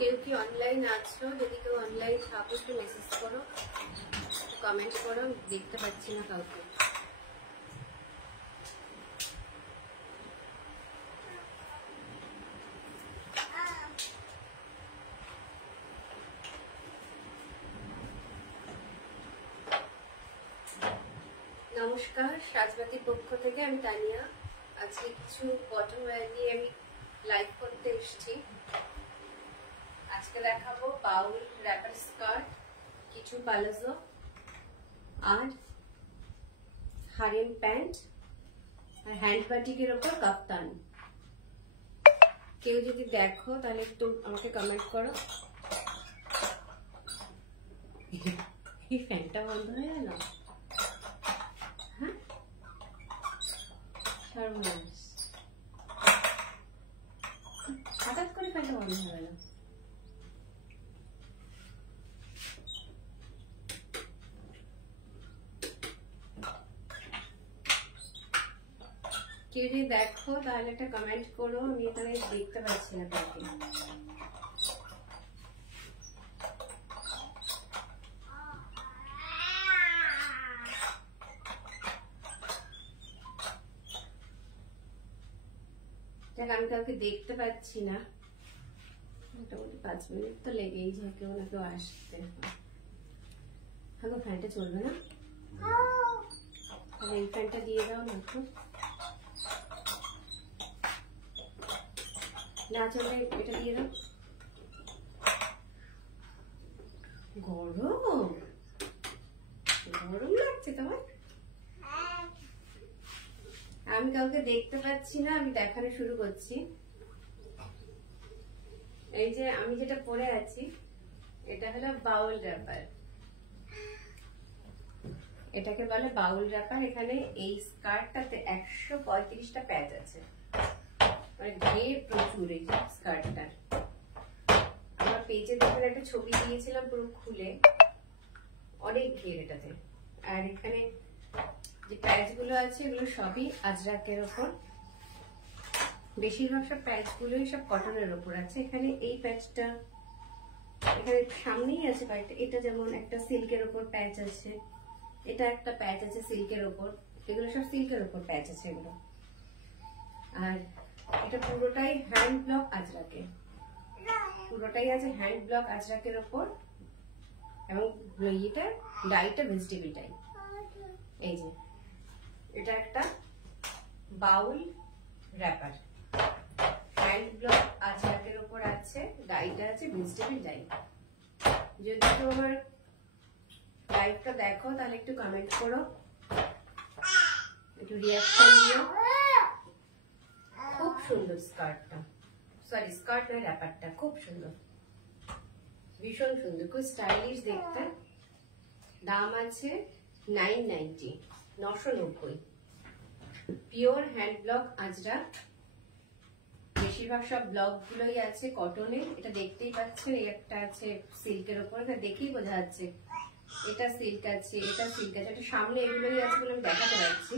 কেউ কি অনলাইন আছো? যদি কেউ অনলাইন থাকো একটু মেসেজ করো, কমেন্ট করো, দেখতে পাচ্ছি না কাউকে। নমস্কার, সাজবাতির পক্ষ থেকে আমি তানিয়া। আজকে কিছু বটম ওয়্যার নিয়ে আমি লাইভ করতে এসেছি। আজকে দেখাবো বাউল র্যাপার স্কার্ট, কিছু পালাজো আর হারেম প্যান্ট আর হ্যান্ড বাটিকের ওপর কাপ্তান। কেউ যদি দেখো তাহলে একটু আমাকে কমেন্ট করো। এই ফ্যানটা বন্ধ হয়ে গেল, হ্যাঁ সর্বনাশ, হঠাৎ করে ফ্যানটা বন্ধ হয়ে গেল। কেউ যদি দেখো তাহলে একটা কমেন্ট করো, আমি এখানে দেখতে পাচ্ছি না কাউকে। আমি কাউকে দেখতে পাচ্ছি না, মোটামুটি 5 মিনিট তো লেগেই যায় কেউ না কেউ আসতে। হ্যালো, ফ্যানটা চলবে না? এই ফ্যানটা দিয়ে দাও না একটু। না চলে এটা দিয়ে দাও। গরম গরম লাগছে তোমার? আমি কাউকে দেখতে পাচ্ছি না, আমি দেখানো শুরু করছি। এই যে আমি যেটা পরে আছি এটা হলো বাউল র্যাপার, এটাকে বলে বাউল র্যাপার। এখানে এই স্কার্টটাতে 135টা প্যাচ আছে, মানে ঘের প্রচুর এই স্কার্টটার। আমার পেজে দেখে একটা ছবি দিয়েছিলাম পুরো খুলে, অনেক ঘের এটাতে। আর এখানে যে প্যাচ গুলো আছে এগুলো সবই আজরাকের ওপর, বেশিরভাগ সব প্যাচ গুলোই সব কটনের ওপর আছে। এখানে এই প্যাচটা এখানে সামনেই আছে কয়েকটা, এটা যেমন একটা সিল্কের ওপর প্যাচ আছে, এটা একটা প্যাচ আছে সিল্কের ওপর, এগুলো সব সিল্কের ওপর প্যাচ আছে এগুলো। আর এটা পুরোটাই হ্যান্ড ব্লক আজরাকে, পুরোটাই আছে হ্যান্ড ব্লক আজরাকের ওপর। এবং এটা ডাইটা ভেজিটেবল ডাই। এই যে এটা একটা বাউল র্যাপার, হ্যান্ড ব্লক আজরাকের ওপর আছে, ডাইটা আছে ভেজিটেবল ডাই। যদি তো আমার লাইভটা দেখো তাহলে একটু কমেন্ট করো, একটু রিঅ্যাকশন দিও। খুব সুন্দর স্কার্টটা, সরি স্কার্ট নয় র্যাপারটা, খুব সুন্দর, ভীষণ সুন্দর, খুব স্টাইলিশ দেখতে। দাম আছে 990, 990। পিওর হ্যান্ড ব্লক আজরাক, বেশিরভাগ সব ব্লক গুলোই আছে কটনের। এটা দেখতেই পাচ্ছেন, এই একটা আছে সিল্কের ওপর, এটা দেখেই বোঝা যাচ্ছে এটা সিল্ক আছে, এটা সিল্ক আছে। এটা সামনে এগুলোই আছে বলে আমি দেখাতে পারছি,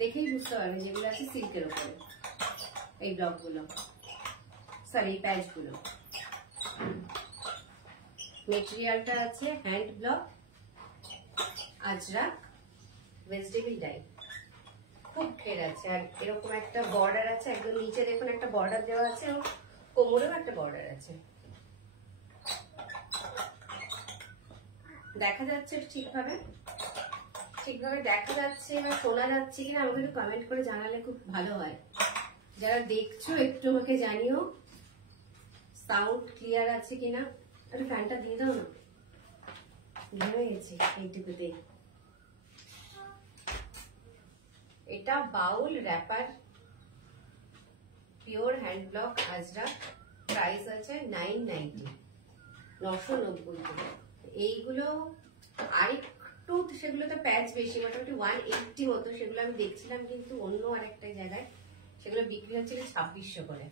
দেখেই বুঝতে পারবে যেগুলো আছে সিল্কের ওপরে। এই ব্লক গুলো, সরি এই প্যাচ গুলো। মেটেরিয়ালটা আছে hand block Ajrak vegetable die, খুব ঘের আছে। আর এরকম একটা বর্ডার আছে, একদম নিচে দেখুন একটা বর্ডার দেওয়া আছে, এবং কোমরেও একটা বর্ডার আছে। দেখা যাচ্ছে ঠিকভাবে? ঠিকভাবে দেখা যাচ্ছে বা শোনা যাচ্ছে কিনা আমাকে একটু কমেন্ট করে জানালে খুব ভালো হয়। যারা দেখছো একটু আমাকে জানিও সাউন্ড ক্লিয়ার আছে কিনা। আরে ফ্যানটা দিয়ে দাও না, ঘেমে গেছি এইটুকুতে। এটা বাউল wrapper pure hand block Ajrak, price আছে 990, 990। এইগুলো আরেকটু, সেগুলোতে প্যাচ বেশি, মোটামুটি 180 মতো, সেগুলো আমি দেখছিলাম কিন্তু অন্য আরেকটা জায়গায়, সেগুলো বিক্রি হচ্ছে 2600 করে।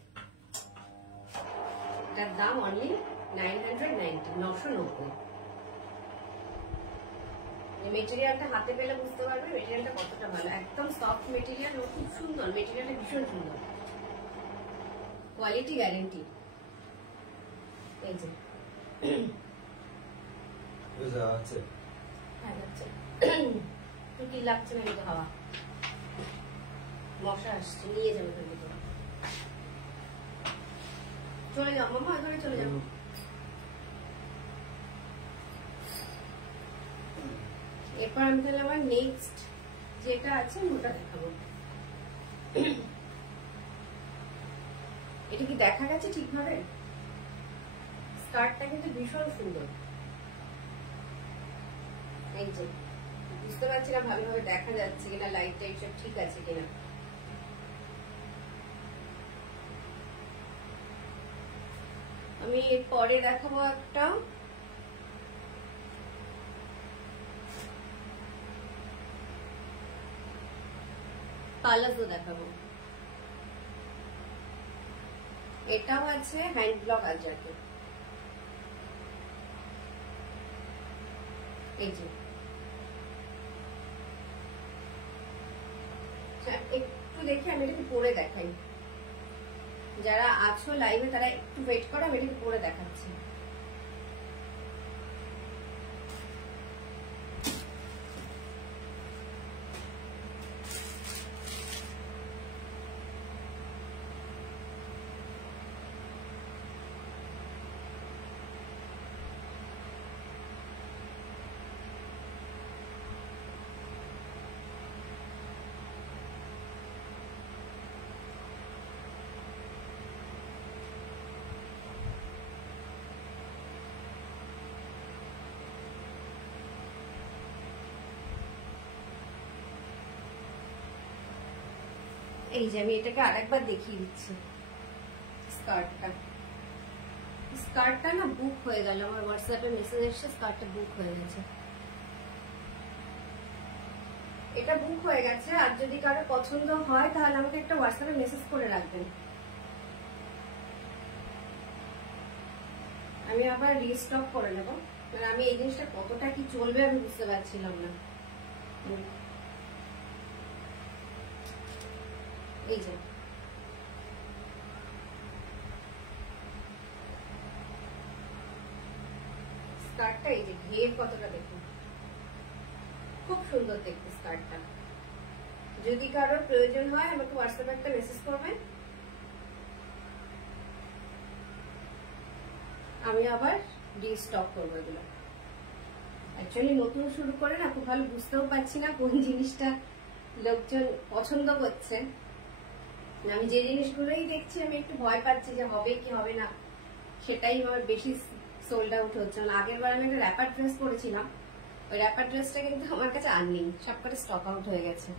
এটার দাম অনলি 990, 990। মেটেরিয়ালটা হাতে পেলে বুঝতে পারবে মেটেরিয়ালটা কতটা ভালো, একদম সফট মেটেরিয়াল, ও খুব সুন্দর মেটেরিয়ালটা, ভীষণ সুন্দর, কোয়ালিটি গ্যারেন্টি। এই যে বুঝা আছে হ্যাঁ যাচ্ছে তুই কি লাগছে না কিন্তু হাওয়া মশা আসছে নিয়ে যাবে তোর ভিতরে চলে যাও মামা ধরে চলে যাও এরপর আমি তাহলে আমার নেক্সট যেটা আছে ওটা দেখাবো এটা কি দেখা গেছে ঠিকভাবে স্কার্টটা কিন্তু ভীষণ সুন্দর এই যে বুঝতে পারছি না ভালোভাবে দেখা যাচ্ছে কিনা লাইট টাইট সব ঠিক আছে কিনা আমি এর পরে দেখাবো একটা পালাজো দেখাবো এটাও আছে হ্যান্ড ব্লক আজরাতে এই যে একটু দেখি আমি এটাকে পরে দেখাই যারা আছো লাইভে তারা একটু ওয়েট করো আমি এটাকে পরে দেখাচ্ছি এই যে আমি এটাকে আরেকবার দেখিয়ে দিচ্ছি স্কার্টটা না বুক হয়ে গেল আমার হোয়াটসঅ্যাপে মেসেজ এসেছে স্কার্টটা বুক হয়ে গেছে এটা বুক হয়ে গেছে আর যদি কারো পছন্দ হয় তাহলে আমাকে একটা হোয়াটসঅ্যাপে মেসেজ করে রাখবেন আমি আবার রিস্টক করে নেব মানে আমি এই জিনিসটা কতটা কি চলবে আমি বুঝতে পারছিলাম না এই যে স্কার্টটা এই যে ঘের কতটা দেখুন খুব সুন্দর দেখতে স্কার্টটা যদি কারোর প্রয়োজন হয় আমাকে হোয়াটসঅ্যাপে একটা মেসেজ করবেন আমি আবার রিস্টক করবো এগুলো অ্যাকচুয়ালি নতুন শুরু করে না খুব ভালো বুঝতেও পারছি না কোন জিনিসটা লোকজন পছন্দ করছে আমি যে জিনিসগুলোই দেখছি আমি একটু ভয় পাচ্ছি যে হবে কি হবে না সেটাই আমার বেশি সোল্ড আউট হচ্ছে আগের বার আমি একটা র্যাপার ড্রেস পরেছিলাম ওই র্যাপার ড্রেসটা কিন্তু আমার কাছে আর নেই সবকটা স্টক আউট হয়ে গেছে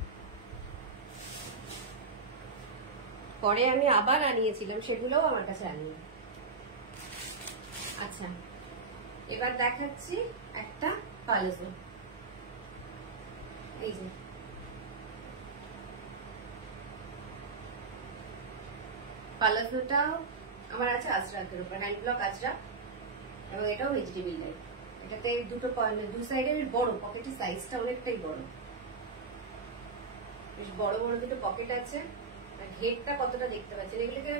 পরে আমি আবার আনিয়েছিলাম সেগুলোও আমার কাছে আর নেই আচ্ছা এবার দেখাচ্ছি একটা পালাজো এই যে পালাজোটাও আমার আছে আজরাকের উপর হ্যান্ড ব্লক আজরাক এবং এটাও ভেজিটেবল টাইপ এটাতে দুটো দু সাইডে বড় পকেটের সাইজটা অনেকটাই বড় বেশ বড় বড় দুটো পকেট আছে আর ঘেরটা কতটা দেখতে পাচ্ছেন এগুলোকে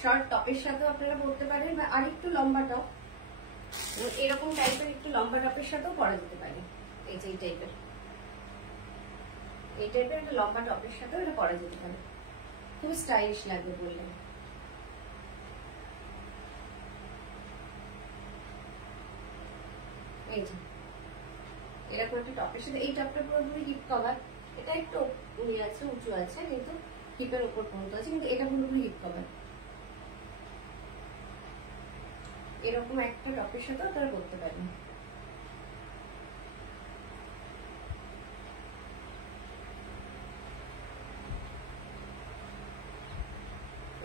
শর্ট টপের সাথেও আপনারা পরতে পারেন বা আর একটু লম্বা টপ এরকম টাইপের একটু লম্বা টপের সাথেও পরা যেতে পারে এই যে এই টাইপের একটা লম্বা টপের সাথেও এটা পরা যেতে পারে খুব স্টাইলিশ লাগবে বললেন এই যে এরকম একটা টপের সাথে এই টপটা পুরোপুরি হিপ কভার এটা একটু আছে উঁচু আছে কিন্তু হিপের উপর পর্যন্ত আছে কিন্তু এটা পুরোপুরি হিপ কভার এরকম একটা টপের সাথেও তারা করতে পারেন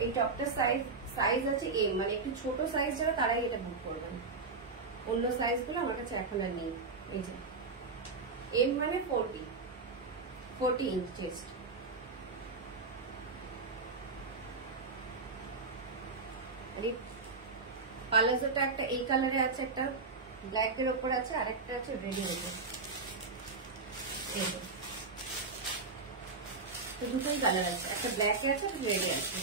এই টপটার সাইজ আছে এম মানে একটু ছোট সাইজ যারা তারাই এটা বুক করবেন অন্য সাইজ গুলো আমার কাছে এখন আর নেই এই যে এম মানে 40 ইঞ্চ চেস্ট পালাজোটা একটা এই কালারে আছে একটা ব্ল্যাক এর উপর আছে আর একটা আছে রেড এর উপর তো দুটোই কালার আছে একটা ব্ল্যাক এ আছে একটা রেড এ আছে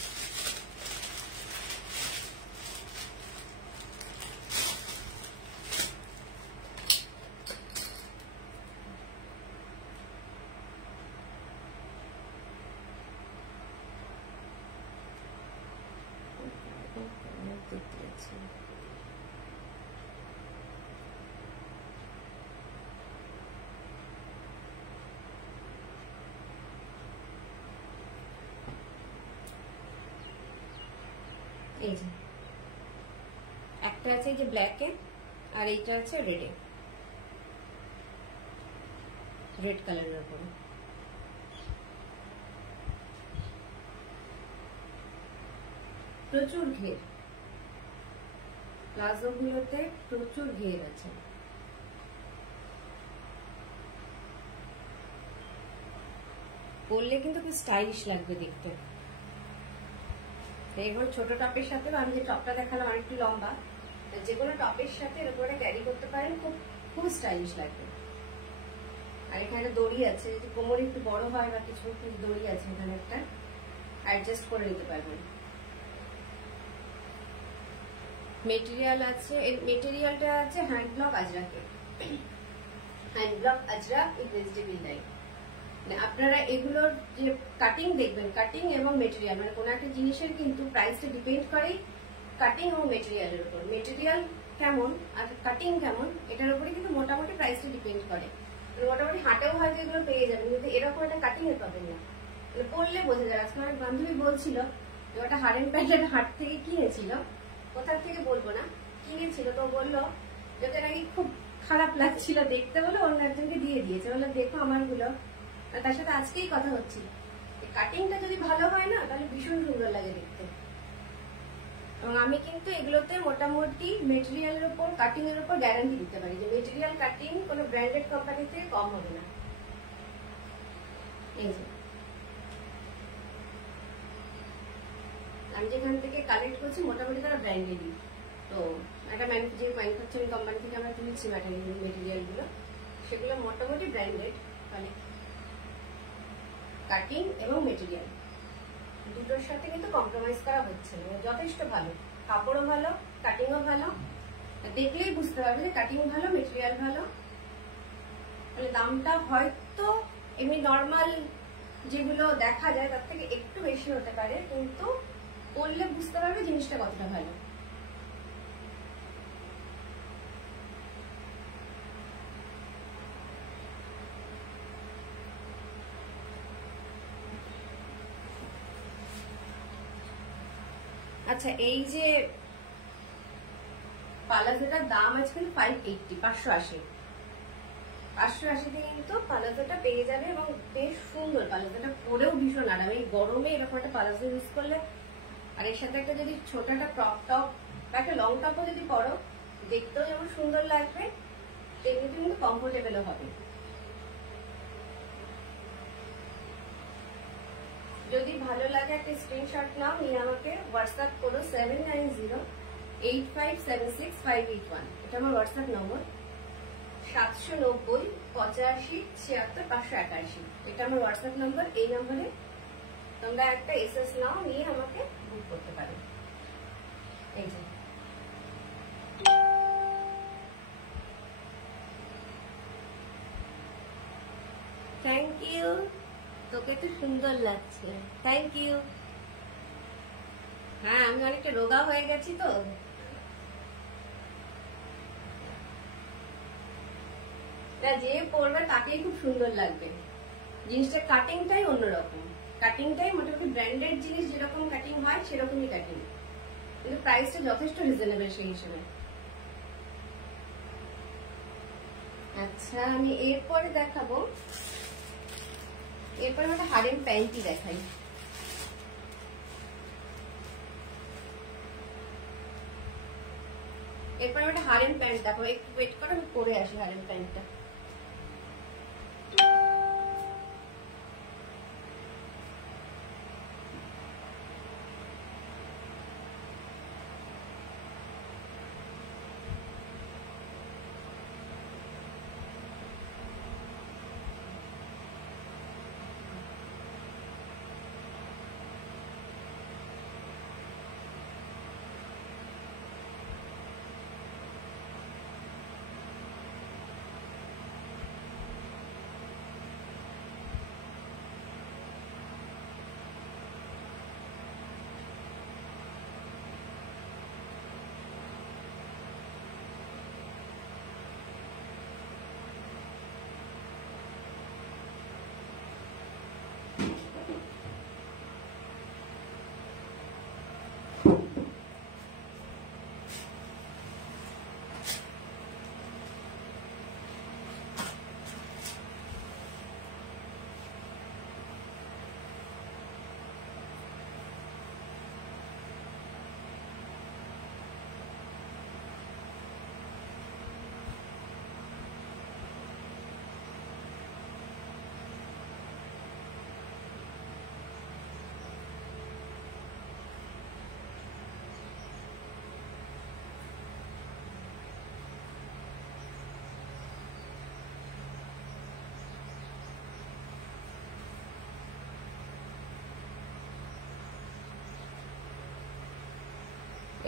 দেখতে পাচ্ছেন। এই যে একটা আছে এই যে ব্ল্যাকে, আর এইটা আছে রেডে, রেড কালারের উপরে। প্রচুর ঘের, প্লাজো গুলোতে প্রচুর ঘের আছে। পরলে কিন্তু খুব স্টাইলিশ লাগবে দেখতে। এগুলো ছোট টপের সাথে, আমি যে টপটা দেখালাম অনেকটু লম্বা, যে কোনো টপের সাথে এর উপরে ক্যারি করতে পারেন, খুব খুব স্টাইলিশ লাগবে। আর এখানে দড়ি আছে, যদি কোমর একটু বড় হয় বা কিছু, দড়ি আছে এখানে একটা, অ্যাডজাস্ট করে নিতে পারবেন। মেটেরিয়াল আছে, এই মেটেরিয়ালটা আছে হ্যান্ড ব্লক আজরাকে, hand block Ajrak with vegetable dye. আপনারা এগুলোর যে কাটিং দেখবেন, কাটিং এবং মেটেরিয়াল, মানে কোনো একটা জিনিসের কিন্তু প্রাইসটা ডিপেন্ড করে কাটিং এবং মেটেরিয়ালের উপর। মেটেরিয়াল কেমন আর কাটিং কেমন, এটার উপরে কিন্তু মোটামুটি প্রাইসটা ডিপেন্ড করে। মোটামুটি হাটেও হয়তো এগুলো পেয়ে যাবেন, কিন্তু এরকম একটা কাটিং এ পাবেন না, পরলে বোঝা যায়। আজকে আমার বান্ধবী বলছিল যে ওটা হারেন প্যান্টের হাট থেকে কিনেছিল, কোথা থেকে বলবো না, কিনেছিল, তো বললো যাতে নাকি খুব খারাপ লাগছিল দেখতে, বলে অন্য একজনকে দিয়ে দিয়েছে। বললো দেখো আমারগুলো। তার সাথে আজকেই কথা হচ্ছিল, কাটিংটা যদি ভালো হয় না তাহলে ভীষণ সুন্দর লাগে দেখতে। এবং আমি কিন্তু এগুলোতে মোটামুটি মেটেরিয়ালের উপর, কাটিং এর উপর গ্যারান্টি দিতে পারি যে মেটেরিয়াল কাটিং কোনো ব্র্যান্ডেড কোম্পানি থেকে কম হবে না। এই যে আমি যেখান থেকে কালেক্ট করছি মোটামুটি তারা ব্র্যান্ডেডই, তো একটা ম্যানুফ্যাকচারিং কোম্পানি থেকে আমরা কিনেছি মেটেরিয়াল গুলো, সেগুলো মোটামুটি ব্র্যান্ডেড। মানে কাটিং এবং মেটেরিয়াল দুটোর সাথে কিন্তু কম্প্রোমাইজ করা হচ্ছে না, যথেষ্ট ভালো, কাপড়ও ভালো, কাটিংও ভালো, দেখলেই বুঝতে পারবে যে কাটিং ভালো, মেটেরিয়াল ভালো। তাহলে দামটা হয়তো এমনি নর্মাল যেগুলো দেখা যায় তার থেকে একটু বেশি হতে পারে, কিন্তু পরলে বুঝতে পারবে জিনিসটা কতটা ভালো। আচ্ছা, এই যে পালাজোটার দাম আজকাল 580, 580 580 কিন্তু পালাজোটা পেয়ে যাবে, এবং বেশ সুন্দর পালাজোটা, পরেও ভীষণ আরাম। এই গরমে এরকম একটা পালাজো ইউজ করলে, আর এর সাথে একটা যদি ছোট একটা ক্রপ টপ বা একটা লং টপও যদি পরো, দেখতেও যেমন সুন্দর লাগবে তেমনি কিন্তু কমফোর্টেবলও হবে। যদি ভালো লাগে একটা স্ক্রিনশট নাও, নিয়ে আমাকে হোয়াটসঅ্যাপ করো 7908576581। এটা আমার হোয়াটসঅ্যাপ নম্বর, 790-85-76-581। এটা আমার হোয়াটসঅ্যাপ নম্বর। এই নম্বরে তোমরা একটা এসএস নাও, নিয়ে আমাকে বুক করতে পারো। এই যে থ্যাংক ইউ, তোকে তো সুন্দর লাগছে, থ্যাংক ইউ। হ্যাঁ, আমি অনেকটা রোগা হয়ে গেছি তো, যে পরবে তাকেই খুব সুন্দর লাগবে। জিনিসটা কাটিংটাই অন্যরকম, কাটিংটাই মোটামুটি ব্র্যান্ডেড জিনিস যেরকম কাটিং হয় সেরকমই কাটিং, কিন্তু প্রাইসটা যথেষ্ট রিজনেবল সেই হিসেবে। আচ্ছা, আমি এরপরে দেখাবো, এরপরে একটা হারেম প্যান্টি দেখাই। এরপরে একটা হারেম প্যান্ট দেখো, একটু ওয়েট করো, আমি পরে আসি হারেম প্যান্টটা।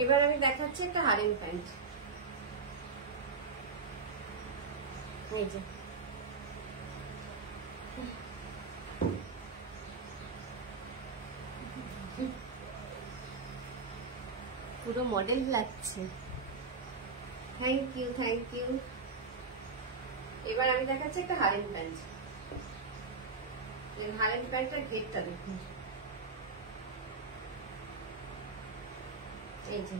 এবার আমি দেখাচ্ছি একটা হারেম প্যান্ট। এই যে পুরো মডেল লাগছে। Thank you, thank you. এবার আমি দেখাচ্ছি একটা হারেম প্যান্ট। হারেম প্যান্টের ঘেরটা দেখুন, এই যে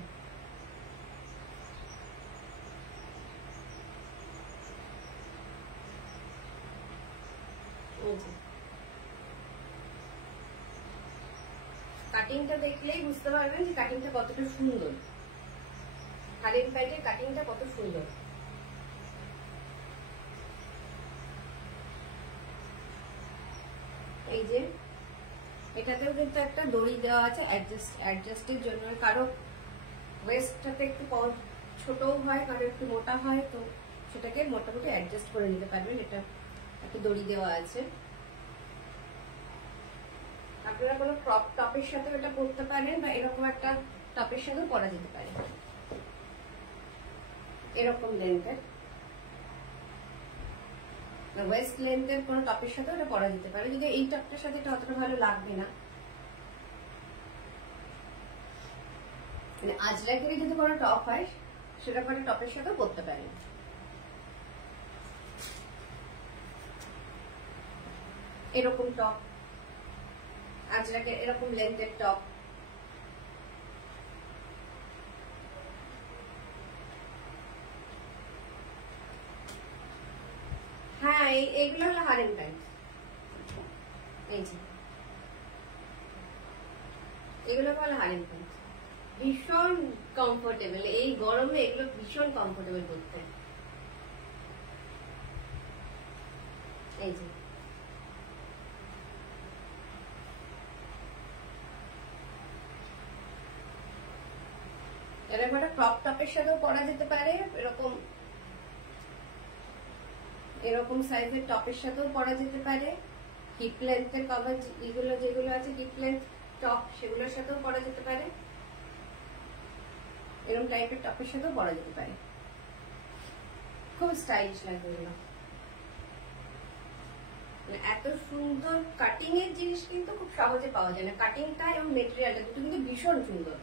কাটিংটা দেখলেই বুঝতে পারবেন যে কাটিংটা কতটা সুন্দর। হারেম প্যান্টের কাটিংটা কত সুন্দর। এই যে এটাতেও কিন্তু একটা দড়ি দেওয়া আছে অ্যাডজাস্টের জন্য। কারো ওয়েস্টটাতে একটু ছোটও হয়, কারো একটু মোটা হয়, তো সেটাকে মোটামুটি অ্যাডজাস্ট করে নিতে পারবেন। এটা একটা দড়ি দেওয়া আছে। আপনারা কোনো ক্রপ টপের সাথে এটা পরতে পারেন, বা এরকম একটা টপের সাথেও পরা যেতে পারে। এরকম লেন্থের ওয়েস্ট লেন্থের কোনো টপের সাথে এটা পরা যেতে পারে। যদি এই টপটার সাথে এটা অতটা ভালো লাগবে না, মানে আজরাকেরই যদি কোনো টপ হয় সেটা করে টপের সাথেও পরতে পারেন। এরকম টপ, আজরাকের এরকম লেন্থের টপ, হ্যাঁ এইগুলো হলো হারেম প্যান্ট। এই যে এগুলো হলো হারেম প্যান্ট, ভীষণ কমফোর্টেবল। এই গরমে এগুলো ভীষণ কমফোর্টেবল পরতে। এই যে এরকম একটা ক্রপ টপের সাথেও পরা যেতে পারে, এরকম সাইজের টপের সাথেও পরা যেতে পারে। হিপ লেন্থের কভার যেগুলো আছে হিপ লেন্থ টপ, সেগুলোর সাথেও পরা যেতে পারে। এরকম টাইপের টপের সাথেও পরা যেতে পারে। খুব স্টাইলিশ লাগে এগুলো। এত সুন্দর কাটিং এর জিনিস কিন্তু খুব সহজে পাওয়া যায় না। কাটিংটা এবং মেটেরিয়ালটা দুটো কিন্তু ভীষণ সুন্দর।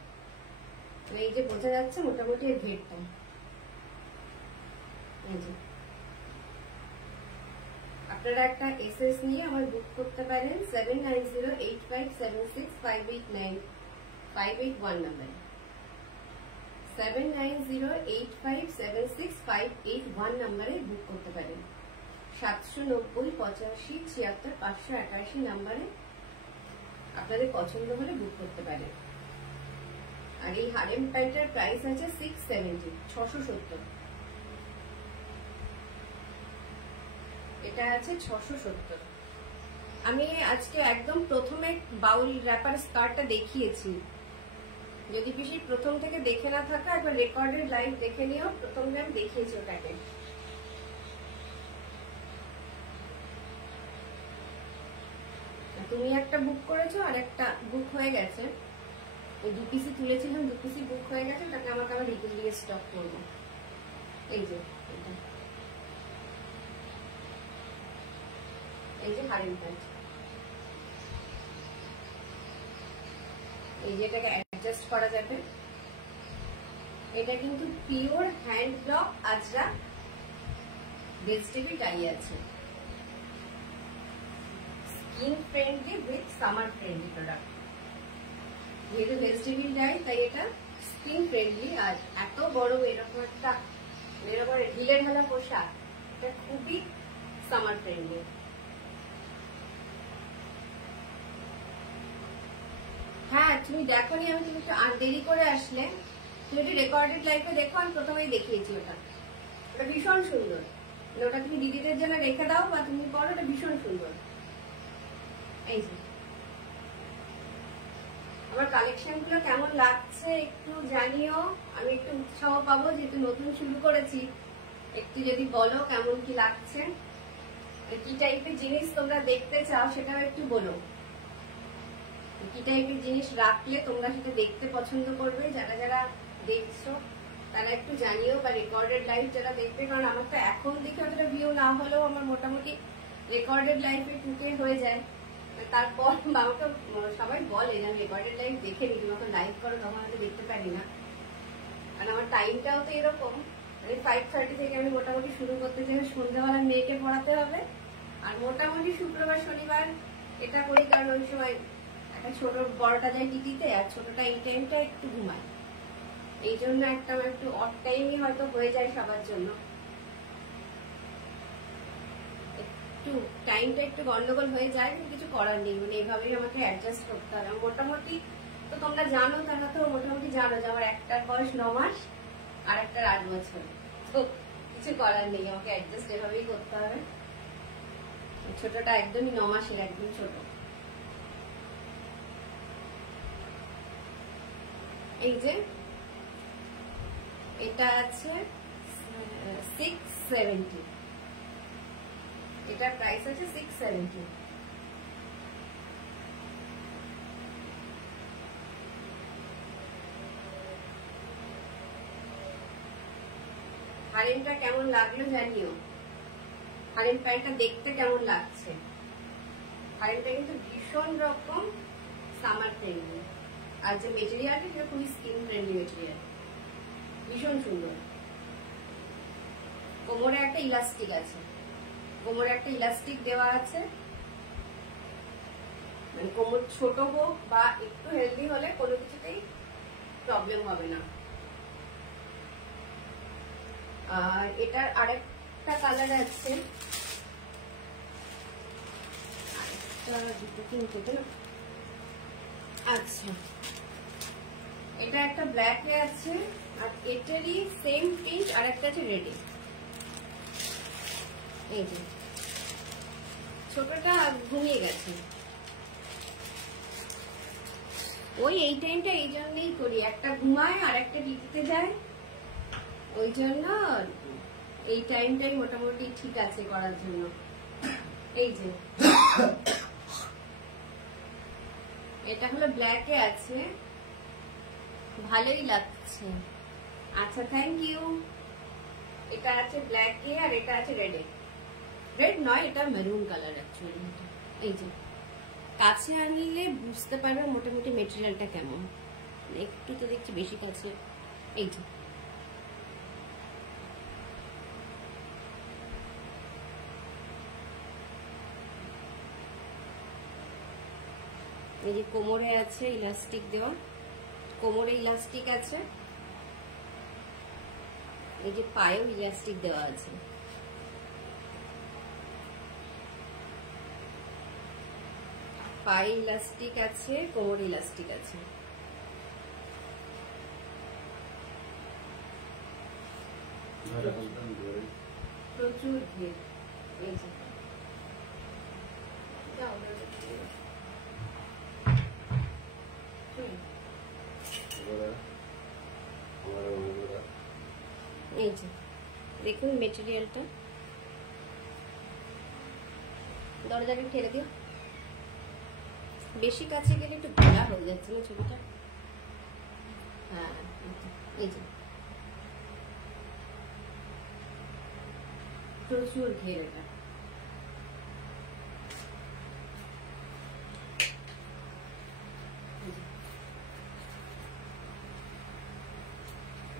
এই যে বোঝা যাচ্ছে মোটামুটি এর ঘেরটা। এই যে আপনারা একটা এসএস নিয়ে আমার বুক করতে পারেন 7908576589 নাম্বারে। 7908576581 নাম্বারে বুক করতে পারেন। 79085765588 নাম্বারে আপনাদের পছন্দ হলে বুক করতে পারেন। আর এই হারেম প্যান্টের প্রাইস আছে 670, 670। এটা আছে 670। আমি আজকে একদম প্রথমে বাউল র্যাপার স্কার্টটা দেখিয়েছি। যদি পিসি প্রথম থেকে দেখে না থাকা, একবার রেকর্ডেড লাইভ দেখে নিও। প্রথমে আমি দেখিয়েছি ওটাকে। তুমি একটা বুক করেছো, আর একটা বুক হয়ে গেছে। ওই 2 পিসি তুলেছিলাম, 2 পিসি বুক হয়ে গেছে। ওটাকে আমাকে আবার রিপিট স্টক করবো। এই যে এটা, এই যে হারেম প্যান্ট, এই যে এটাকে অ্যাডজাস্ট করা যাবে। এটা কিন্তু pure hand block Ajrak vegetable dye আছে। Skin friendly with summer friendly product. যেহেতু ভেজিটেবল ডাই তাই এটা স্কিন ফ্রেন্ডলি। আর এত বড় এরকম একটা ঢিলে ঢালা পোশাক, এটা খুবই সামার ফ্রেন্ডলি। হ্যাঁ তুমি দেখো নি, আমি তুমি একটু দেরি করে আসলে। তুমি একটু রেকর্ডেড লাইফে দেখো, আমি প্রথমেই দেখিয়েছি ওটা। ওটা ভীষণ সুন্দর। ওটা তুমি দিদিদের জন্য রেখে দাও বা তুমি পড়ো, ওটা ভীষণ সুন্দর। এই যে আমার কালেকশন গুলো কেমন লাগছে একটু জানিও, আমি একটু উৎসাহ পাবো। যেহেতু নতুন শুরু করেছি, একটু যদি বলো কেমন কি লাগছে, কি টাইপের জিনিস তোমরা দেখতে চাও সেটাও একটু বলো। কি টাইপের জিনিস রাখলে তোমরা সেটা দেখতে পছন্দ করবে, যারা যারা দেখছো তারা একটু জানিও, বা রেকর্ডেড লাইভ যারা দেখবে, কারণ আমার তো এখন দেখে অতটা ভিউ না হলেও আমার মোটামুটি রেকর্ডেড লাইভে ঢুকে হয়ে যায়। তারপর আমাকে সবাই বলে যে আমি রেকর্ডেড লাইভ দেখে নি, তুমি যখন লাইভ করো তখন হয়তো দেখতে পারি না, কারণ আমার টাইমটাও তো এরকম। 5:30 থেকে আমি মোটামুটি শুরু করতে চাই, সন্ধ্যাবেলা মেয়েকে পড়াতে হবে। আর মোটামুটি শুক্রবার শনিবার এটা করি, কারণ ওই সময় একটা ছোট বড়টা যায় টিটিতে, আর ছোটটা এই টাইমটা একটু ঘুমায়, এই জন্য একটা একটু অড টাইমই হয়তো হয়ে যায় সবার জন্য, একটু টাইমটা একটু গন্ডগোল হয়ে যায়, কিন্তু কিছু করার নেই, মানে এইভাবেই আমাকে অ্যাডজাস্ট করতে হবে। মোটামুটি তো তোমরা জানো, তারা তো মোটামুটি জানো যে আমার একটার বয়স 9 মাস আর একটার 8 বছর, তো কিছু করার নেই, আমাকে অ্যাডজাস্ট এভাবেই করতে হবে। ছোটটা একদমই 9 মাসের, একদম ছোট। এই যে এটা আছে 670, এটার প্রাইস আছে 670। হারেমটা কেমন লাগলো জানিও, হারেম প্যান্টটা দেখতে কেমন লাগছে। হারেমটা কিন্তু ভীষণ রকম সামার ফ্রেন্ডলি, আর যে মেটেরিয়ালটা সেটা খুবই স্কিন ফ্রেন্ডলি মেটেরিয়াল, ভীষণ সুন্দর। কোমরে একটা ইলাস্টিক আছে, কোমরে একটা ইলাস্টিক দেওয়া আছে, মানে কোমর ছোট হোক বা একটু হেলদি হলে কোনো কিছুতেই প্রবলেম হবে না। আর এটার আরেকটা কালার আছে, আচ্ছা এটা একটা ব্ল্যাক এ আছে, আর এটারই সেম পিঙ্ক আর একটা আছে রেডে। এই যে ছোটটা ঘুমিয়ে গেছে, ওই এই টাইমটা এই জন্যই করি, একটা ঘুমায় আর একটা ডিউটিতে যায়, ওই জন্য এই টাইমটাই মোটামুটি ঠিক আছে করার জন্য। এই যে এটা হলো ব্ল্যাকে আছে, ভালোই লাগছে। আচ্ছা থ্যাংক ইউ। এটা আছে ব্ল্যাকে আর এটা আছে রেডে, রেড নয় এটা মেরুন কালার অ্যাকচুয়ালি। এই যে কাছে আনলে বুঝতে পারবে মোটামুটি মেটেরিয়ালটা কেমন, একটু তো দেখছি বেশি কাছে। এই যে এই যে কোমরে আছে ইলাস্টিক দেওয়া, কোমরে ইলাস্টিক আছে, এই যে পায়েও ইলাস্টিক দেওয়া আছে। পায়ে ইলাস্টিক আছে, কোমরে ইলাস্টিক আছে। প্রচুর ভিড়। এই যে এই যে দেখুন মেটেরিয়ালটা, দরজাটা ঠেলে দিও, বেশি কাছে গেলে একটু ঘোলা হয়ে যাচ্ছে না ছবিটা। হ্যাঁ এই যে প্রচুর ঘের এটা।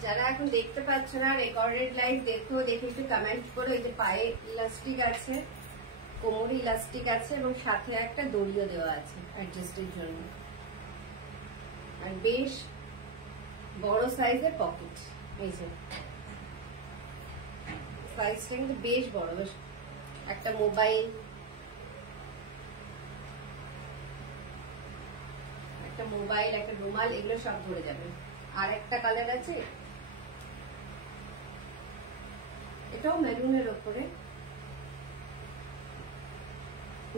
যারা এখন দেখতে পাচ্ছ না, রেকর্ডেড লাইভ দেখো, দেখে একটু কমেন্ট করো। এই যে পায়ে ইলাস্টিক আছে, কোমরে ইলাস্টিক আছে, এবং সাথে একটা দড়িও দেওয়া আছে অ্যাডজাস্টের জন্য, আর বেশ বড় সাইজের পকেট। এই যে সাইজটা কিন্তু বেশ বড়, বেশ একটা মোবাইল, একটা রুমাল, এগুলো সব ধরে যাবে। আর একটা কালার আছে, এটাও মেরুনের ওপরে,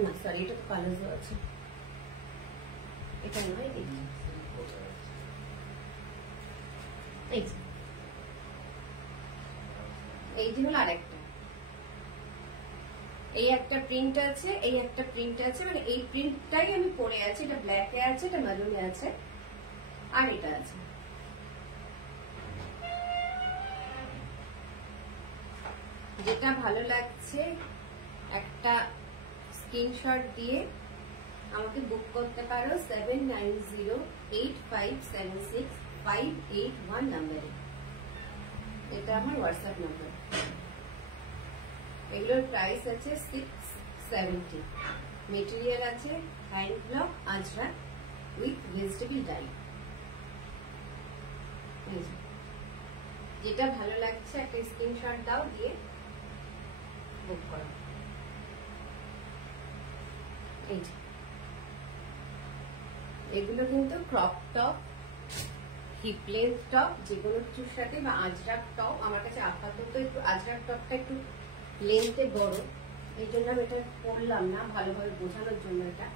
না সরি এটা তো প্লাজো আছে, এটা নয়। এই যে হলো আরেকটা, এই একটা প্রিন্ট আছে, এই একটা প্রিন্ট আছে, মানে এই প্রিন্টটাই আমি পরে আছি। এটা ব্ল্যাকে আছে, এটা মেরুনে আছে, আর এটা আছে। যেটা ভালো লাগছে একটা স্ক্রিনশট দিয়ে আমাকে বুক করতে পারো 7908576581 নাম্বারে। এটা আমার হোয়াটসঅ্যাপ নাম্বার। এগুলোর প্রাইস আছে 670। মেটেরিয়াল আছে hand block Ajrak with vegetable die. যেটা ভালো লাগছে একটা স্ক্রিনশট দাও, দিয়ে বুক করো। এই যে এগুলো কিন্তু crop top, hip length top, যেগুলো কিছুর সাথে, বা আজরাক টপ। আমার কাছে আপাতত একটু আজরাক টপটা একটু লেন্থে বড়, এই জন্য আমি এটা পরলাম না, ভালোভাবে বোঝানোর জন্য। এটা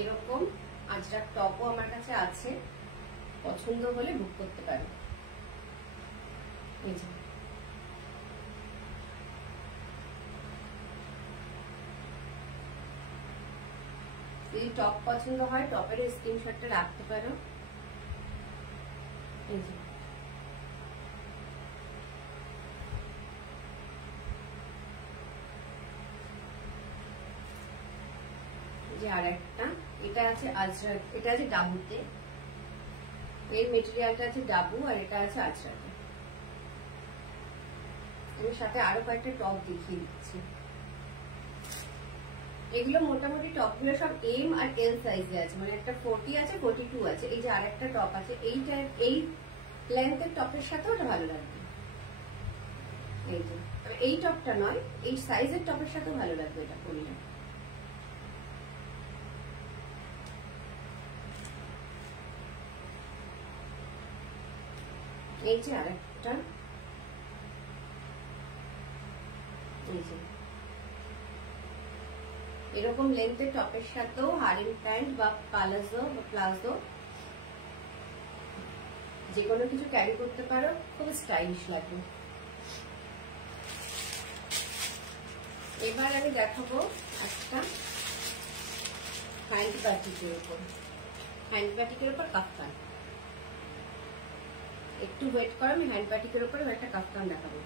এরকম আজরাক টপও আমার কাছে আছে, পছন্দ হলে বুক করতে পারো। এই যে যদি টপ পছন্দ হয় টপের স্ক্রিনশটটা রাখতে পারো। এই যে আরেকটা, এটা আছে আজরাক, এটা আছে ডাবুতে, এর মেটেরিয়ালটা আছে ডাবু, আর এটা আছে আজরাকে। এর সাথে আরো কয়েকটা টপ দেখিয়ে দিচ্ছি। এগুলো মোটামুটি টপগুলো সব এম আর এল সাইজে আছে, মানে একটা 40 আছে, 42 আছে। এই যে আরেকটা টপ আছে, এই লেন্থের টপের সাথে ওটা ভালো লাগবে। এই যে এই টপটা নয়, এই সাইজের টপের সাথে ভালো লাগবে এটা পরলে। এই যে আরেকটা, এই যে এরকম লেন্থের টপের সাথেও হারিং প্যান্ট বা প্লাজো যে কোনো কিছু ক্যারি করতে পারো, খুব স্টাইলিশ লাগবে। এবার আমি দেখাবো একটা হ্যান্ড বাটিকের উপর কাফতান। একটু ওয়েট করো, আমি হ্যান্ড বাটিকের উপর একটা কাফতান দেখাবো।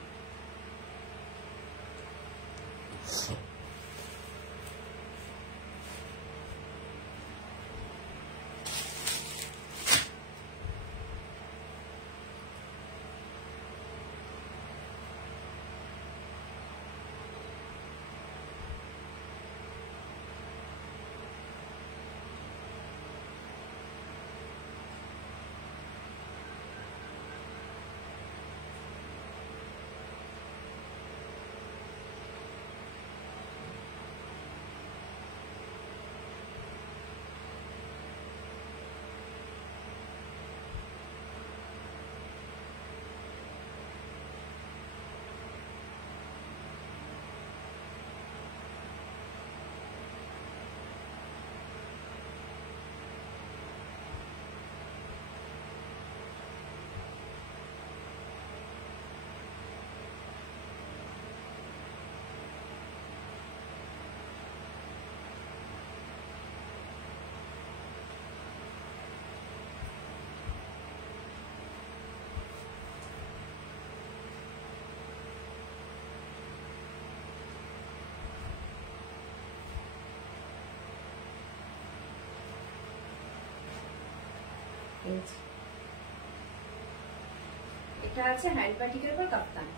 এটা আছে হ্যান্ড বাটিকের উপর কাফতান।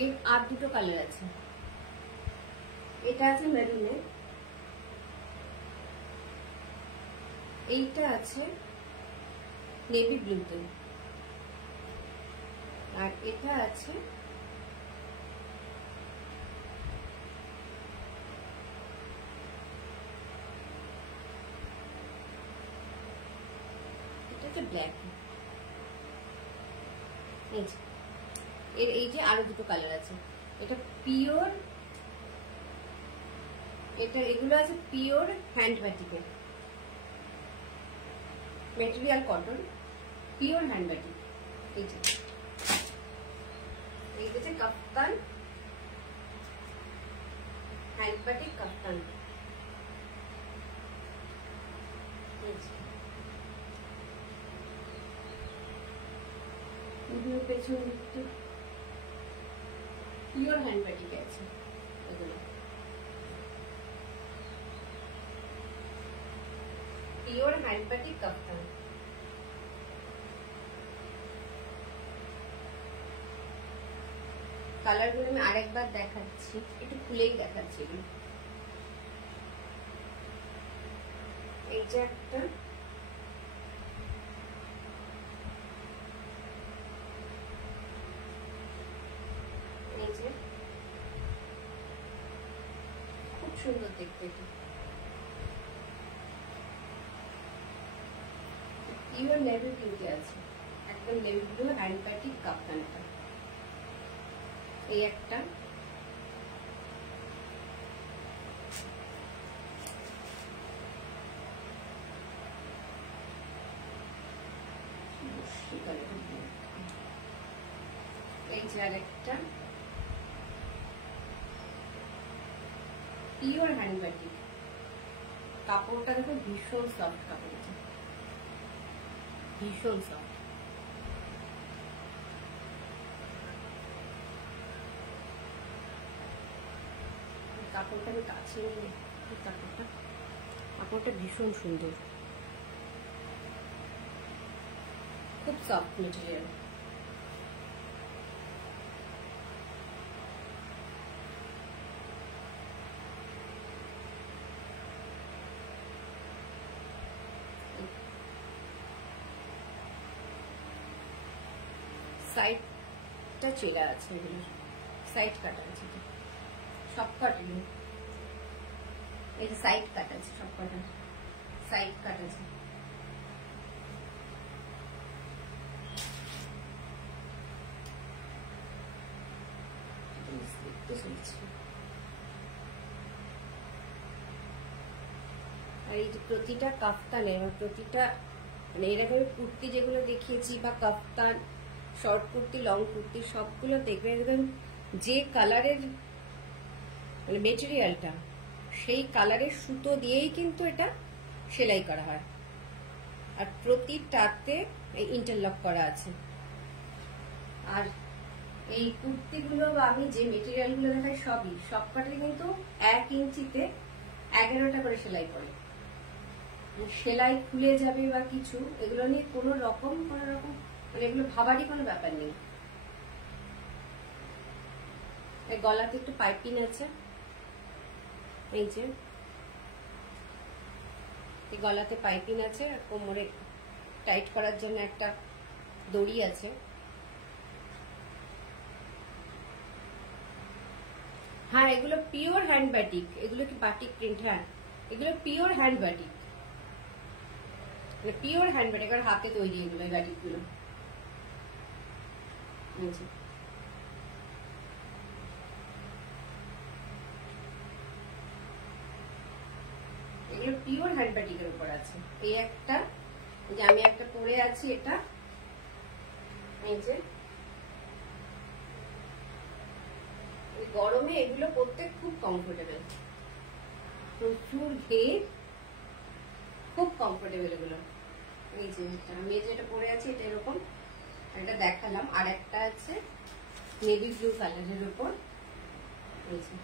এর আর দুটো কালার আছে, এটা আছে মেরুনে, এইটা আছে নেভি ব্লুতে। আর এটা আছে ব্ল্যাক। এই যে আরো দুটো কালার আছে, এটা পিওর, এটা এগুলো আছে পিওর হ্যান্ড বাটিকের material, cotton, pure hand batik. এই যে কাফতান, হ্যান্ড বাটিক কাফতান। পেছন দিকটা পিওর হ্যান্ড বাটিক আছে, এগুলো পিওর হ্যান্ড বাটিক কাফতান। কালার গুলো আমি আরেকবার দেখাচ্ছি, একটু খুলেই দেখাচ্ছি। এই যে একটা, এই যে খুব সুন্দর দেখতে, পিওর নেভি ব্লুতে আছে, একদম নেভি ব্লু হ্যান্ড বাটিক কাফতানটা। এই একটা, এই যে আরেকটা পিওর হ্যান্ড বাটিক। কাপড়টা দেখো ভীষণ সফট, কাপড়টা ভীষণ সফট। কাপড়টা আমি কাছে নিয়ে, কাপড়টা ভীষণ সুন্দর, খুব সফট মেটেরিয়াল। সাইডটা চেরা আছে, এগুলোর সাইড কাটা আছে, সব কাটেনি। এই যে সাইড কাট আছে, সব কাটা সাইড কাট আছে। আর এই যে প্রতিটা কাফতানে বা প্রতিটা মানে এরকম কুর্তি যেগুলো দেখিয়েছি বা কাফতান, শর্ট কুর্তি, লং কুর্তি, সবগুলো দেখবে একদম যে কালারের মানে মেটেরিয়ালটা, সেই কালারের সুতো দিয়েই কিন্তু এটা সেলাই করা হয়। আর প্রতিটাতে ইন্টারলক করা আছে। আর এই কুর্তিগুলো বা আমি যে মেটেরিয়ালগুলো দেখাই সবই সবকটাই কিন্তু 1 ইঞ্চিতে 11টা করে সেলাই করে। সেলাই খুলে যাবে বা কিছু, এগুলো নিয়ে কোনো রকম মানে এগুলো ভাবারই কোনো ব্যাপার নেই। গলাতে একটু পাইপিং আছে, এই যে এই গলাতে পাইপিং আছে, কোমরে টাইট করার জন্য একটা দড়ি আছে। হ্যাঁ, এগুলো পিওর হ্যান্ড বাটিক, এগুলো কি বাটিক প্রিন্ট? হ্যাঁ, এগুলো pure hand batik, pure hand batik, আর হাতে তৈরি এগুলো, এই বাটিক গুলো। এগুলো পিওর হ্যান্ড বাটিকের উপর আছে। এই একটা, যে আমি একটা পরে আছি, এটা এই যে গরমে এগুলো পরতে খুব কমফোর্টেবল, প্রচুর ঘের, খুব কমফোর্টেবল এগুলো। এই যে আমি যেটা পরে আছি এটা এরকম, এটা দেখালাম। আর একটা আছে নেভি ব্লু কালারের উপর, এই যে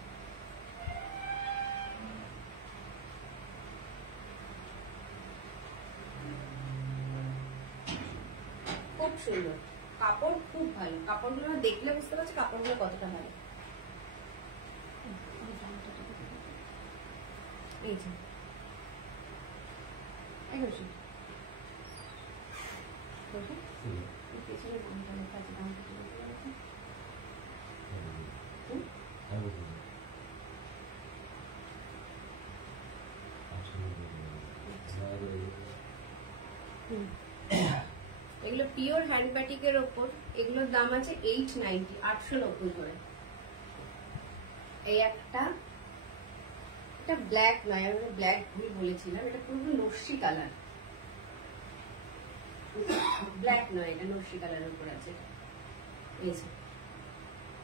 খুব সুন্দর কাপড়, খুব ভালো। কাপড়গুলো দেখলে বুঝতে পারছি কাপড়গুলো কতটা ভালো। এই যে করবে পেছনে দামটা লেখা আছে, দামটা কি বলতে পারবে? এগুলো পিওর হ্যান্ড ব্যাটিকের ওপর, এগুলোর দাম আছে 890, 890 করে। এই একটা, এটা ব্ল্যাক নয়, আমি ব্ল্যাক ভুল বলেছিলাম, এটা পুরো নস্যি কালার, ব্ল্যাক নয়, এটা নস্যি কালারের উপর আছে।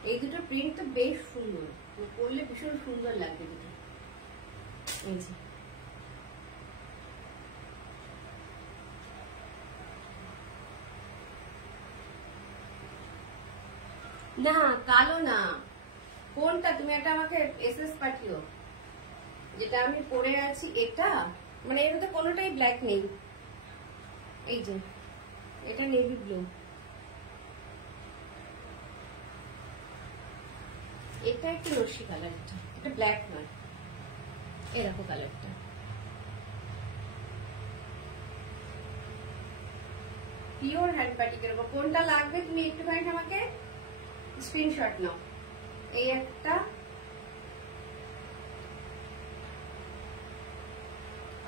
এই দুটো প্রিন্ট তো বেশ সুন্দর, পরলে ভীষণ সুন্দর লাগবে দুটো। এই যে না, কালো না, কোনটা তুমি একটা আমাকে এসএস পাঠিও, যেটা আমি পরে আছি এটা, মানে এর মধ্যে কোনোটাই ব্ল্যাক নেই। এই যে এটা নেভি ব্লু, এটা একটু রশ্মি কালার, এটা ব্ল্যাক নয়, এরকম কালারটা। পিওর হ্যান্ড ব্যাটিকের উপর কোনটা লাগবে তুমি একটুখানি আমাকে স্ক্রিনশট নাও। এই একটা,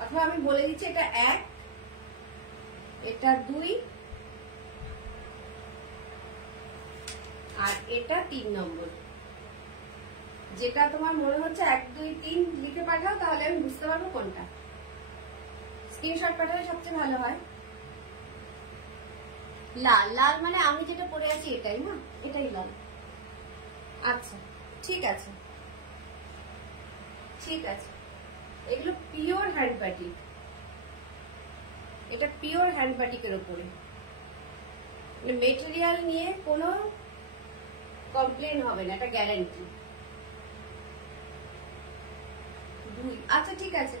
অথবা আমি বলে দিচ্ছি এটা 1, এটা 2, আর এটা 3 নম্বর। যেটা তোমার মনে হচ্ছে 1 2 3 লিখে পাঠাও, তাহলে আমি বুঝতে পারবো কোনটা। স্ক্রিনশট পাঠালে সবচেয়ে ভালো হয়। লাল, লাল মানে আমি যেটা পরে আছি এটাই না, এটাই লাল। আচ্ছা ঠিক আছে, ঠিক আছে। এগুলো পিওর হ্যান্ড ব্যাটিক, এটা পিওর হ্যান্ড ব্যাটিকের উপরে, মেটেরিয়াল নিয়ে কোনো কমপ্লেন হবে না, এটা গ্যারান্টি। আচ্ছা ঠিক আছে,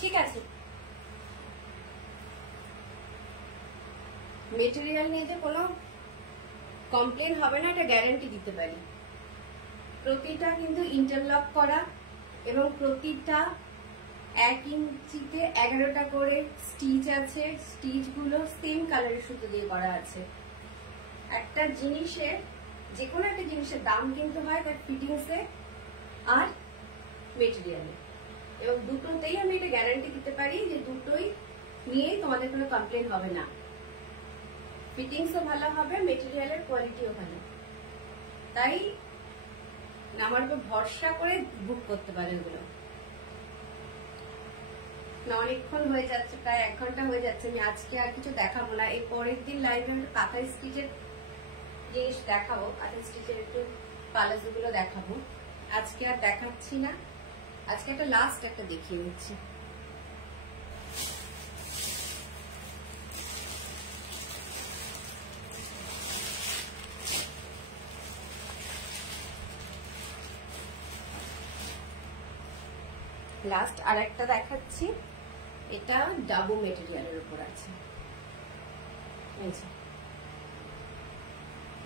ঠিক আছে। মেটেরিয়াল নিয়ে যে কোনো কমপ্লেন হবে না, এটা গ্যারান্টি দিতে পারি। প্রতিটা কিন্তু ইন্টারলক করা, এবং প্রতিটা 1 ইঞ্চিতে 11টা করে স্টিচ আছে। স্টিচগুলো সেম কালারের সুতো দিয়ে করা আছে। একটা জিনিসের, যে কোনো একটা জিনিসের দাম কিন্তু হয় তার ফিটিংসে আর মেটেরিয়ালে, এবং দুটোতেই আমি এটা গ্যারান্টি দিতে পারি যে দুটোই নিয়েই তোমাদের কোনো কমপ্লেন হবে না। ফিটিংসও ভালো হবে, মেটেরিয়ালের কোয়ালিটিও ভালো। তাই আমার উপর ভরসা করে বুক করতে পারে ওগুলো। না, অনেকক্ষণ হয়ে যাচ্ছে, প্রায় 1 ঘন্টা হয়ে যাচ্ছে। আমি আজকে আর কিছু দেখাবো না, এই পরের দিন লাইভে কাঁথা স্টিচের জিনিস দেখাবো, কাঁথা স্টিচের একটু পালাজো গুলো দেখাবো। আজকে আর দেখাচ্ছি না, আজকে একটা লাস্ট একটা দেখিয়ে নিচ্ছি। লাস্ট আর একটা দেখাচ্ছি, এটা ডাবু মেটেরিয়ালের উপর আছে।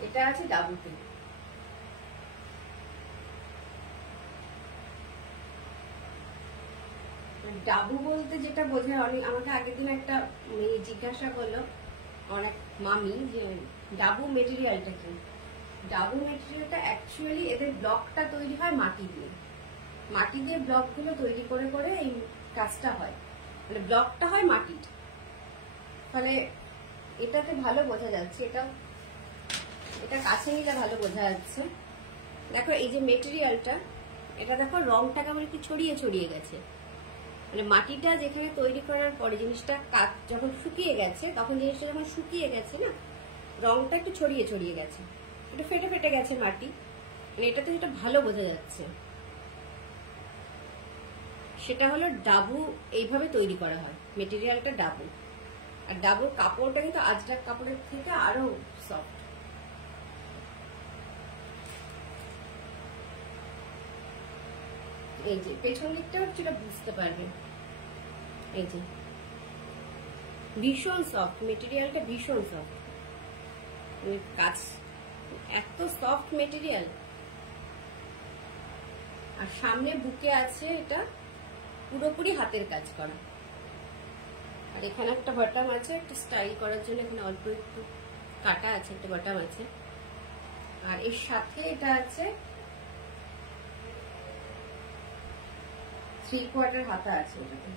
এটা আছে ডাবুতে। ডাবু বলতে যেটা বোঝায়, অনেক আমাকে আগের দিন একটা মেয়ে জিজ্ঞাসা করলো, অনেক মামি, যে ডাবু মেটেরিয়ালটা কি। ডাবু মেটেরিয়ালটা অ্যাকচুয়ালি এদের ব্লকটা তৈরি হয় মাটি দিয়ে। মাটি দিয়ে ব্লকগুলো তৈরি করে করে এই কাজটা হয়, মানে ব্লকটা হয় মাটির। ফলে এটাতে ভালো বোঝা যাচ্ছে, এটা কাছে নিলে ভালো বোঝা যাচ্ছে। দেখো এই যে মেটেরিয়ালটা, এটা দেখো রংটা কেমন একটু ছড়িয়ে ছড়িয়ে গেছে, মানে মাটিটা যেখানে তৈরি করার পরে জিনিসটা যখন শুকিয়ে গেছে, তখন জিনিসটা যখন শুকিয়ে গেছে না, রংটা একটু ছড়িয়ে ছড়িয়ে গেছে, একটু ফেটে ফেটে গেছে মাটি, মানে এটাতে যেটা ভালো বোঝা যাচ্ছে সেটা হলো ডাবু। এইভাবে তৈরি করা হয় মেটেরিয়ালটা, ডাবু। আর ডাবুর কাপড়টা কিন্তু আজরাক কাপড়ের থেকে আরো সফট। এই যে পেছন দিকটাও যেটা বুঝতে পারবে, এই যে ভীষণ সফট মেটেরিয়ালটা, ভীষণ সফট কাজ, এত সফট মেটেরিয়াল। আর সামনে বুকে আছে এটা পুরোপুরি হাতের কাজ করা, আর এখানে একটা বটম আছে, একটা স্টাইল করার জন্য এখানে অল্প একটু কাটা আছে, একটা বটম আছে। আর এর সাথে এটা আছে 3/4 হাতা আছে এটাতে।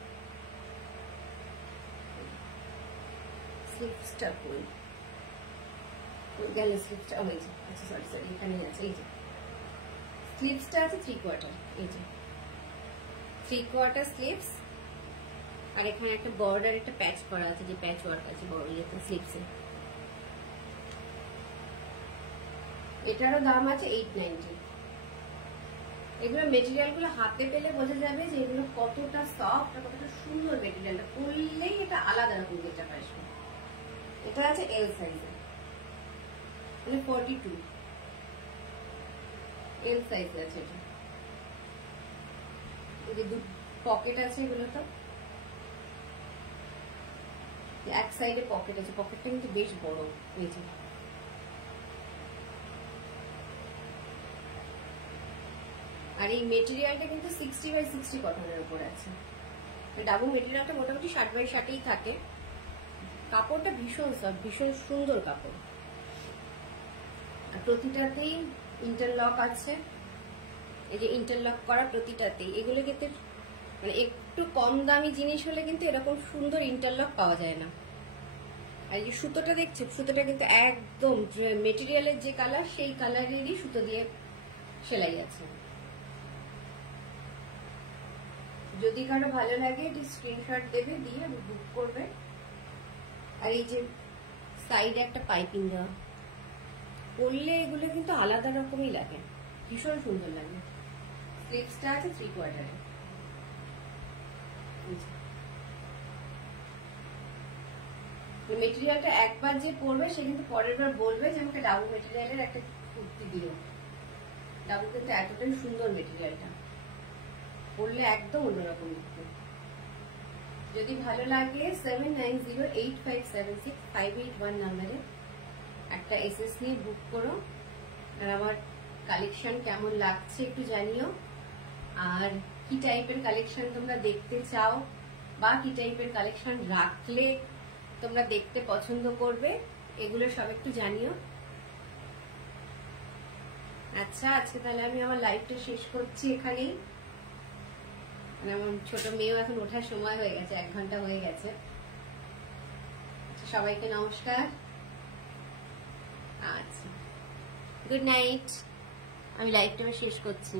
স্লিভসটা কই গেল? স্লিভসটা ওই যে, আচ্ছা সরি সরি, এখানে আছে। এই যে স্লিভসটা আছে 3/4, এই যে 3/4 স্লিভস। আর এখানে একটা বর্ডার, একটা প্যাচ করা আছে, যে প্যাচ ওয়ার্ক আছে বর্ডার স্লিভসে। এটারও দাম আছে 890। এগুলো মেটেরিয়াল গুলো হাতে পেলে বোঝা যাবে যে এগুলো কতটা সফট আর কতটা সুন্দর। মেটেরিয়ালটা পরলেই এটা আলাদা রকম যেটা পাইছো। এটা আছে এল সাইজে, মানে 42 এল সাইজে আছে এটা। এই যে পকেট আছে, এগুলো তো এক সাইডে পকেট আছে, পকেটটা কিন্তু বেশ বড়। এই যে আর এই মেটেরিয়ালটা কিন্তু 60/60 কটনের উপর আছে। ডাবল মেটেরিয়ালটা মোটামুটি 60/60ই থাকে। কাপড়টা ভীষণ সফট, ভীষণ সুন্দর কাপড়। আর প্রতিটাতেই ইন্টারলক আছে, এই যে ইন্টারলক করা প্রতিটাতেই। এগুলো কিন্তু মানে একটু কম দামি জিনিস হলে কিন্তু এরকম সুন্দর ইন্টারলক পাওয়া যায় না। আর এই যে সুতোটা দেখছে, সুতোটা কিন্তু একদম মেটেরিয়ালের যে কালার সেই কালারেরই সুতো দিয়ে সেলাই আছে। যদি কারো ভালো লাগে স্ক্রিনশট দেবে, দিয়ে বুক করবে। আর এই যে সাইডে একটা পাইপিং দেওয়া, পরলে এগুলো কিন্তু আলাদা রকমই লাগে, ভীষণ সুন্দর লাগে। স্লিভসটা আছে 3/4। মেটেরিয়ালটা একবার যে পরবে সে কিন্তু পরের বার বলবে যে আমাকে ডাবল মেটেরিয়ালের একটা কুর্তি দিও। ডাবল কিন্তু এতটাই সুন্দর মেটেরিয়ালটা, পরলে একদম অন্যরকম। যদি ভালো লাগে 7908576581 নাম্বারে একটা এসএস নিয়ে বুক করো। আর আমার কালেকশন কেমন লাগছে একটু জানিও। আর কি টাইপের কালেকশন তোমরা দেখতে চাও বা কি টাইপের কালেকশন রাখলে তোমরা দেখতে পছন্দ করবে, এগুলো সব একটু জানিও। আচ্ছা, আজকে তাহলে আমি আমার লাইভটা শেষ করছি এখানেই। আমার ছোট মেয়েও এখন ওঠার সময় হয়ে গেছে, 1 ঘন্টা হয়ে গেছে। সবাইকে নমস্কার। আচ্ছা, গুড নাইট। আমি লাইভটা শেষ করছি।